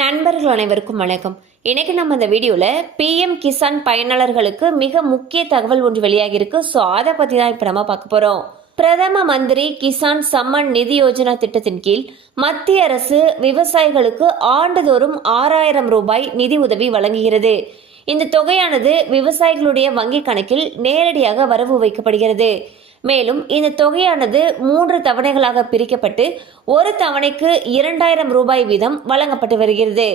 நண்பர்கள் அனைவருக்கும் வணக்கம். இன்னைக்கு நம்ம இந்த வீடியோல PM கிசான் பயனாளர்களுக்கு மிக முக்கிய தகவல் ஒன்று வெளியாகி இருக்கு. ஸோ அதை பத்தி தான் இப்ப நம்ம பார்க்க போறோம். பிரதம மந்திரி கிசான் சம்மன் நிதி யோஜனா திட்டத்தின் கீழ் மத்திய அரசு விவசாயிகளுக்கு ஆண்டுதோறும் 6000 ரூபாய் நிதி உதவி வழங்குகிறது. இந்த தொகையானது விவசாயிகளுடைய வங்கி கணக்கில் நேரடியாக வரவு வைக்கப்படுகிறது. மேலும் இந்த தொகையானது 3 தவணைகளாக பிரிக்கப்பட்டு ஒரு தவணைக்கு 2000 ரூபாய் வீதம் வழங்கப்பட்டு வருகிறது.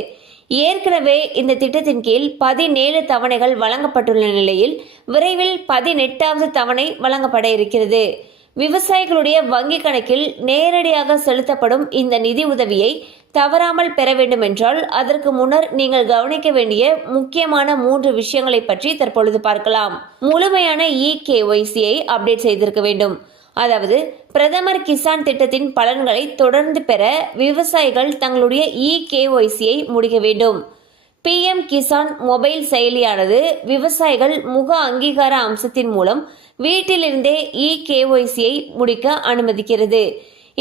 ஏற்கனவே இந்த திட்டத்தின் கீழ் 17 தவணைகள் வழங்கப்பட்டுள்ள நிலையில் விரைவில் 18வது தவணை வழங்கப்பட இருக்கிறது. விவசாயிகளுடைய வங்கி கணக்கில் நேரடியாக செலுத்தப்படும் இந்த நிதி உதவியை தவறாமல் பெற வேண்டும் என்றால் அதற்கு முன்னர் நீங்கள் கவனிக்க வேண்டிய முக்கியமான 3 விஷயங்களை பற்றி தற்பொழுது பார்க்கலாம். முழுமையான KYCயை அப்டேட் செய்திருக்க வேண்டும். அதாவது பிரதமர் கிசான் திட்டத்தின் பலன்களை தொடர்ந்து பெற விவசாயிகள் தங்களுடைய KYCயை முடிக்க வேண்டும். PM கிசான் மொபைல் செயலியானது விவசாயிகள் முக அங்கீகார அம்சத்தின் மூலம் வீட்டிலிருந்தே KYCயை முடிக்க அனுமதிக்கிறது.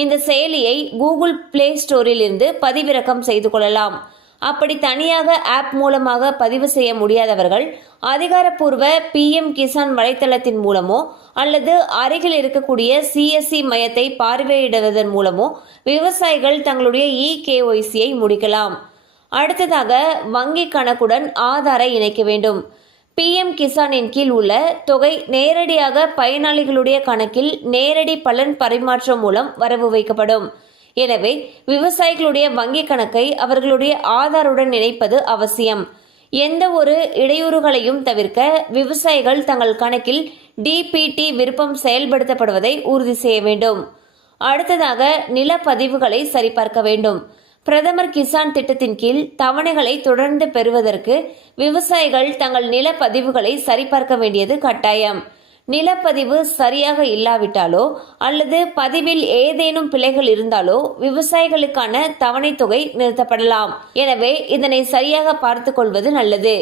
இந்த செயலியை கூகுள் பிளே ஸ்டோரில் இருந்து பதிவிறக்கம் செய்து கொள்ளலாம். அப்படி தனியாக ஆப் மூலமாக பதிவு செய்ய முடியாதவர்கள் அதிகாரப்பூர்வ PM கிசான் வலைத்தளத்தின் மூலமோ அல்லது அருகில் இருக்கக்கூடிய CSC மையத்தை பார்வையிடுவதன் மூலமோ விவசாயிகள் தங்களுடைய KYCயை முடிக்கலாம். அடுத்ததாக வங்கி கணக்குடன் ஆதாரை இணைக்க வேண்டும். PM கிசானின் கீழ் உள்ள தொகை நேரடியாக பயனாளிகளுடைய கணக்கில் நேரடி பலன் பரிமாற்றம் மூலம் வரவு வைக்கப்படும். எனவே விவசாயிகளுடைய வங்கி கணக்கை அவர்களுடைய ஆதாருடன் இணைப்பது அவசியம். எந்த ஒரு இடையூறுகளையும் தவிர்க்க விவசாயிகள் தங்கள் கணக்கில் DPT விருப்பம் செயல்படுத்தப்படுவதை உறுதி செய்ய வேண்டும். அடுத்ததாக நிலப்பதிவுகளை சரிபார்க்க வேண்டும். பிரதமர் கிசான் திட்டத்தின் கீழ் தவணைகளை தொடர்ந்து பெறுவதற்கு விவசாயிகள் தங்கள் நிலப்பதிவுகளை சரிபார்க்க வேண்டியது கட்டாயம். நிலப்பதிவு சரியாக இல்லாவிட்டாலோ அல்லது பதிவில் ஏதேனும் பிழைகள் இருந்தாலோ விவசாயிகளுக்கான தவணை தொகை நிறுத்தப்படலாம். எனவே இதனை சரியாக பார்த்து கொள்வது நல்லது.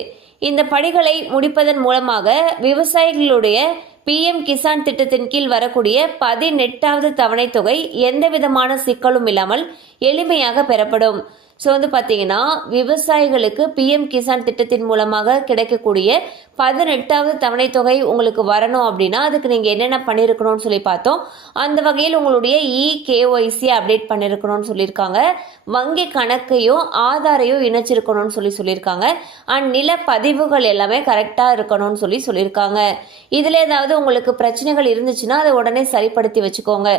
இந்த படிகளை முடிப்பதன் மூலமாக விவசாயிகளுடைய PM கிசான் திட்டத்தின் கீழ் வரக்கூடிய 18வது தவணை தொகை எந்த விதமான சிக்கலும் இல்லாமல் எளிமையாக பெறப்படும். ஸோ பார்த்தீங்கன்னா விவசாயிகளுக்கு PM கிசான் திட்டத்தின் மூலமாக கிடைக்கக்கூடிய 18வது தவணை தொகை உங்களுக்கு வரணும் அப்படின்னா அதுக்கு நீங்கள் என்னென்ன பண்ணியிருக்கணும்னு சொல்லி பார்த்தோம். அந்த வகையில் உங்களுடைய KYC அப்டேட் பண்ணியிருக்கணும்னு சொல்லியிருக்காங்க. வங்கி கணக்கையும் ஆதாரையும் இணைச்சிருக்கணும்னு சொல்லியிருக்காங்க. அண்ட் நிலப்பதிவுகள் எல்லாமே கரெக்டாக இருக்கணும்னு சொல்லியிருக்காங்க. இதில் ஏதாவது உங்களுக்கு பிரச்சனைகள் இருந்துச்சுன்னா அதை உடனே சரிப்படுத்தி வச்சுக்கோங்க.